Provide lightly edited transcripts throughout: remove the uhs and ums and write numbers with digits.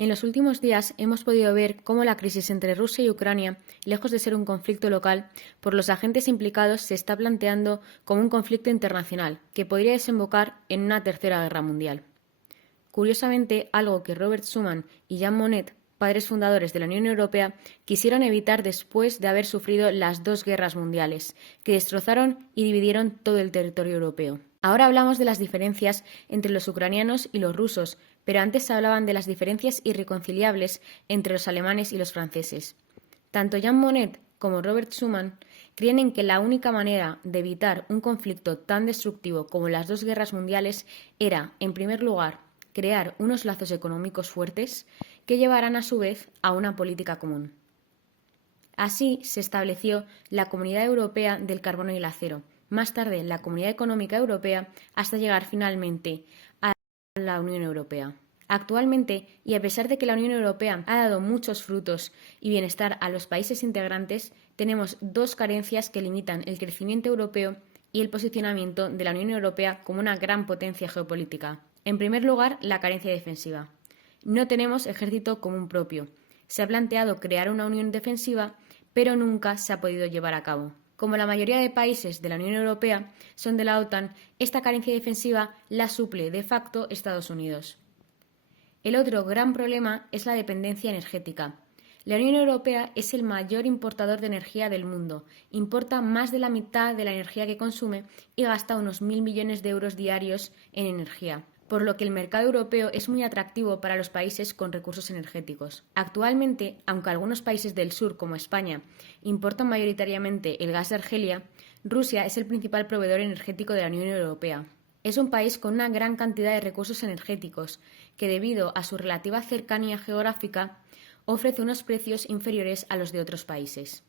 En los últimos días hemos podido ver cómo la crisis entre Rusia y Ucrania, lejos de ser un conflicto local, por los agentes implicados se está planteando como un conflicto internacional que podría desembocar en una tercera guerra mundial. Curiosamente, algo que Robert Schuman y Jean Monnet, padres fundadores de la Unión Europea, quisieron evitar después de haber sufrido las dos guerras mundiales, que destrozaron y dividieron todo el territorio europeo. Ahora hablamos de las diferencias entre los ucranianos y los rusos, pero antes se hablaban de las diferencias irreconciliables entre los alemanes y los franceses. Tanto Jean Monnet como Robert Schuman creen en que la única manera de evitar un conflicto tan destructivo como las dos guerras mundiales era, en primer lugar, crear unos lazos económicos fuertes que llevaran a su vez a una política común. Así se estableció la Comunidad Europea del Carbono y el Acero, más tarde la Comunidad Económica Europea, hasta llegar finalmente a la Unión Europea. Actualmente, y a pesar de que la Unión Europea ha dado muchos frutos y bienestar a los países integrantes, tenemos dos carencias que limitan el crecimiento europeo y el posicionamiento de la Unión Europea como una gran potencia geopolítica. En primer lugar, la carencia defensiva. No tenemos ejército común propio. Se ha planteado crear una unión defensiva, pero nunca se ha podido llevar a cabo. Como la mayoría de países de la Unión Europea son de la OTAN, esta carencia defensiva la suple de facto Estados Unidos. El otro gran problema es la dependencia energética. La Unión Europea es el mayor importador de energía del mundo, importa más de la mitad de la energía que consume y gasta unos 1.000 millones de euros diarios en energía, por lo que el mercado europeo es muy atractivo para los países con recursos energéticos. Actualmente, aunque algunos países del sur, como España, importan mayoritariamente el gas de Argelia, Rusia es el principal proveedor energético de la Unión Europea. Es un país con una gran cantidad de recursos energéticos que, debido a su relativa cercanía geográfica, ofrece unos precios inferiores a los de otros países.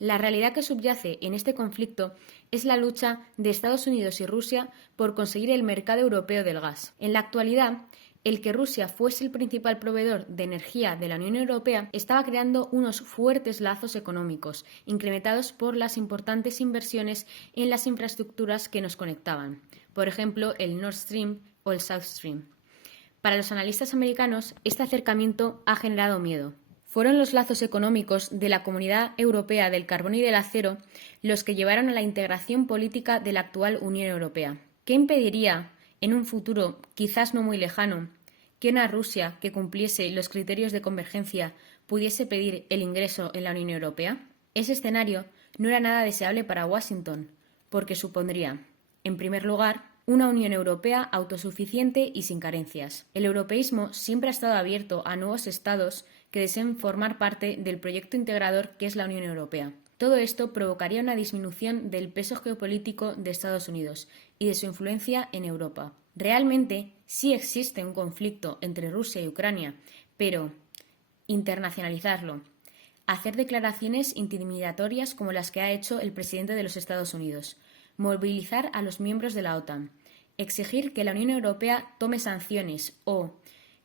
La realidad que subyace en este conflicto es la lucha de Estados Unidos y Rusia por conseguir el mercado europeo del gas. En la actualidad, el que Rusia fuese el principal proveedor de energía de la Unión Europea estaba creando unos fuertes lazos económicos, incrementados por las importantes inversiones en las infraestructuras que nos conectaban, por ejemplo, el Nord Stream o el South Stream. Para los analistas americanos, este acercamiento ha generado miedo. Fueron los lazos económicos de la Comunidad Europea del Carbono y del Acero los que llevaron a la integración política de la actual Unión Europea. ¿Qué impediría, en un futuro quizás no muy lejano, que una Rusia que cumpliese los criterios de convergencia pudiese pedir el ingreso en la Unión Europea? Ese escenario no era nada deseable para Washington, porque supondría, en primer lugar, una Unión Europea autosuficiente y sin carencias. El europeísmo siempre ha estado abierto a nuevos estados que deseen formar parte del proyecto integrador que es la Unión Europea. Todo esto provocaría una disminución del peso geopolítico de Estados Unidos y de su influencia en Europa. Realmente sí existe un conflicto entre Rusia y Ucrania, pero internacionalizarlo, hacer declaraciones intimidatorias como las que ha hecho el presidente de los Estados Unidos, movilizar a los miembros de la OTAN, exigir que la Unión Europea tome sanciones o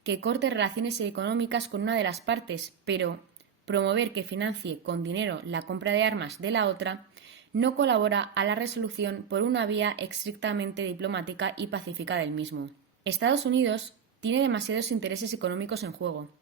que corte relaciones económicas con una de las partes, pero promover que financie con dinero la compra de armas de la otra, no colabora a la resolución por una vía estrictamente diplomática y pacífica del mismo. Estados Unidos tiene demasiados intereses económicos en juego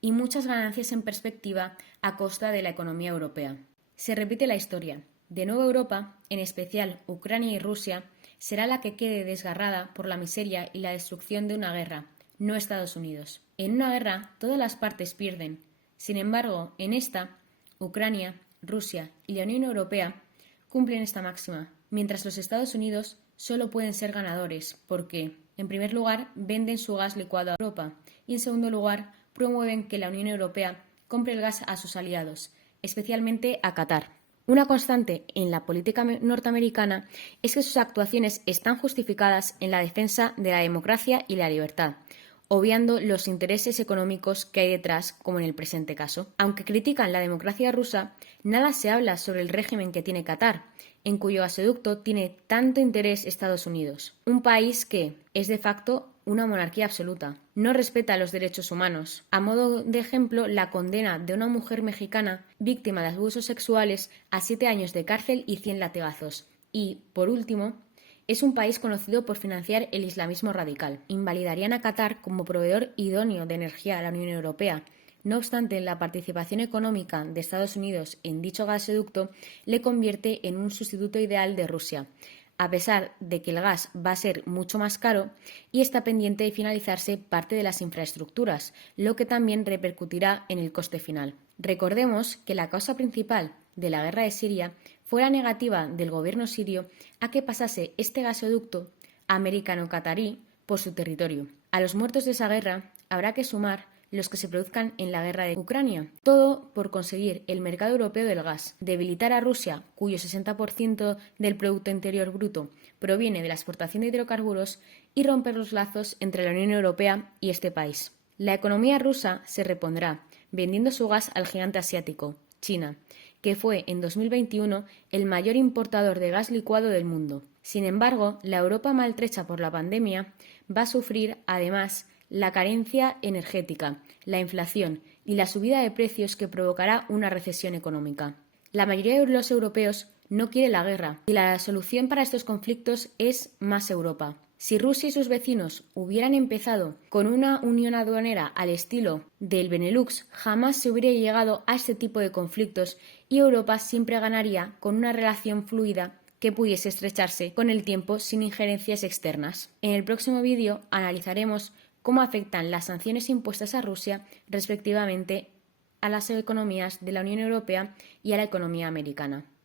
y muchas ganancias en perspectiva a costa de la economía europea. Se repite la historia. De nuevo Europa, en especial Ucrania y Rusia, será la que quede desgarrada por la miseria y la destrucción de una guerra, no Estados Unidos. En una guerra todas las partes pierden. Sin embargo, en esta, Ucrania, Rusia y la Unión Europea cumplen esta máxima, mientras los Estados Unidos solo pueden ser ganadores porque, en primer lugar, venden su gas licuado a Europa y, en segundo lugar, promueven que la Unión Europea compre el gas a sus aliados, especialmente a Qatar. Una constante en la política norteamericana es que sus actuaciones están justificadas en la defensa de la democracia y la libertad, obviando los intereses económicos que hay detrás, como en el presente caso. Aunque critican la democracia rusa, nada se habla sobre el régimen que tiene Qatar, en cuyo gasoducto tiene tanto interés Estados Unidos, un país que es de facto una monarquía absoluta. No respeta los derechos humanos. A modo de ejemplo, la condena de una mujer mexicana víctima de abusos sexuales a 7 años de cárcel y 100 latigazos. Y, por último, es un país conocido por financiar el islamismo radical. Invalidarían a Qatar como proveedor idóneo de energía a la Unión Europea. No obstante, la participación económica de Estados Unidos en dicho gasoducto le convierte en un sustituto ideal de Rusia, a pesar de que el gas va a ser mucho más caro y está pendiente de finalizarse parte de las infraestructuras, lo que también repercutirá en el coste final. Recordemos que la causa principal de la guerra de Siria fue la negativa del gobierno sirio a que pasase este gasoducto americano-catarí por su territorio. A los muertos de esa guerra habrá que sumar los que se produzcan en la guerra de Ucrania. Todo por conseguir el mercado europeo del gas, debilitar a Rusia, cuyo 60% del Producto Interior Bruto proviene de la exportación de hidrocarburos, y romper los lazos entre la Unión Europea y este país. La economía rusa se repondrá, vendiendo su gas al gigante asiático, China, que fue en 2021 el mayor importador de gas licuado del mundo. Sin embargo, la Europa maltrecha por la pandemia va a sufrir, además, la carencia energética, la inflación y la subida de precios que provocará una recesión económica. La mayoría de los europeos no quiere la guerra y la solución para estos conflictos es más Europa. Si Rusia y sus vecinos hubieran empezado con una unión aduanera al estilo del Benelux, jamás se hubiera llegado a este tipo de conflictos y Europa siempre ganaría con una relación fluida que pudiese estrecharse con el tiempo sin injerencias externas. En el próximo vídeo analizaremos cómo afectan las sanciones impuestas a Rusia respectivamente a las economías de la Unión Europea y a la economía americana.